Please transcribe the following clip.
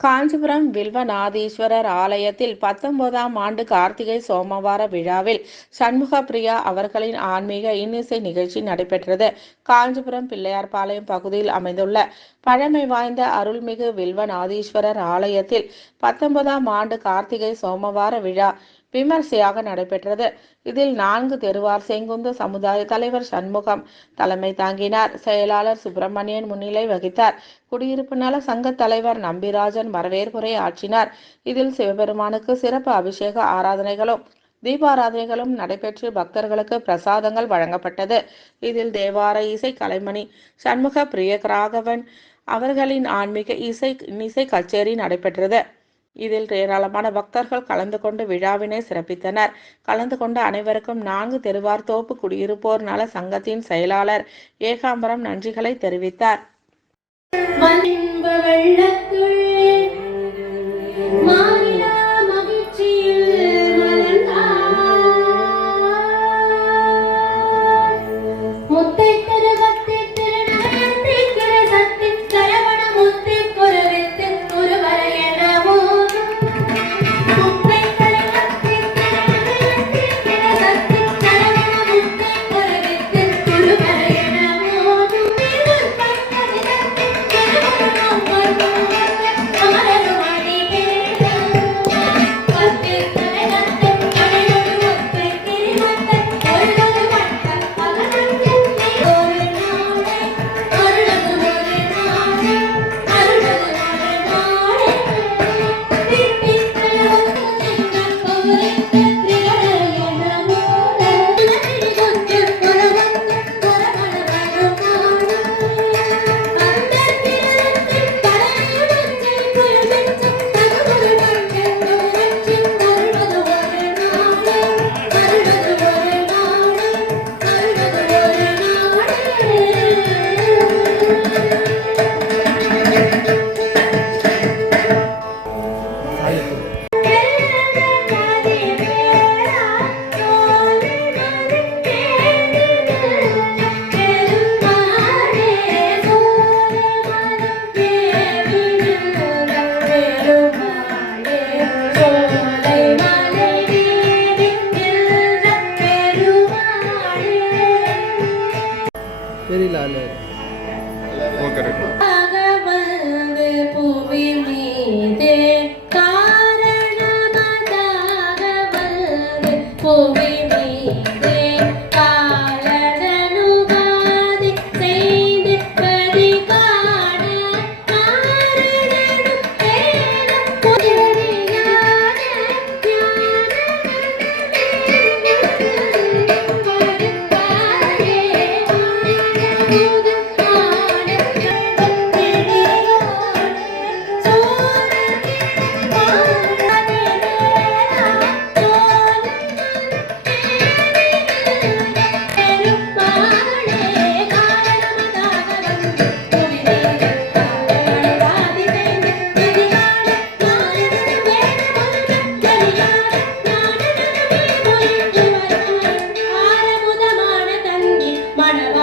காஞ்சிபுரம் வில்வநாதீஸ்வரர் ஆலயத்தில் 19ஆம் ஆண்டு கார்த்திகை சோமவார விழாவில் சண்முக பிரியா அவர்களின் ஆன்மீக இன்னிசை நிகழ்ச்சி நடைபெற்றது. காஞ்சிபுரம் பிள்ளையார்பாளையம் பகுதியில் அமைந்துள்ள பழமை வாய்ந்த அருள்மிகு வில்வநாதீஸ்வரர் ஆலயத்தில் 19ஆம் ஆண்டு கார்த்திகை சோமவார விழா விமர்சையாக நடைபெற்றது. இதில் 4 தெருவார் செங்குந்து சமுதாய தலைவர் சண்முகம் தலைமை தாங்கினார். செயலாளர் சுப்பிரமணியன் முன்னிலை வகித்தார். குடியிருப்பு நல சங்க தலைவர் நம்பிராஜன் வரவேற்புரை ஆற்றினார். இதில் சிவபெருமானுக்கு சிறப்பு அபிஷேக ஆராதனைகளும் தீபாராதனைகளும் நடைபெற்று பக்தர்களுக்கு பிரசாதங்கள் வழங்கப்பட்டது. இதில் தேவார இசை கலைமணி சண்முக பிரியராகவன் அவர்களின் ஆன்மீக இசை கச்சேரி நடைபெற்றது. இதில் ஏராளமான பக்தர்கள் கலந்து கொண்டு விழாவினை சிறப்பித்தனர். கலந்து கொண்ட அனைவருக்கும் 4 தெருவார் தோப்பு குடியிருப்போர் நல சங்கத்தின் செயலாளர் ஏகாம்பரம் நன்றிகளை தெரிவித்தார். காரணமாக வந்து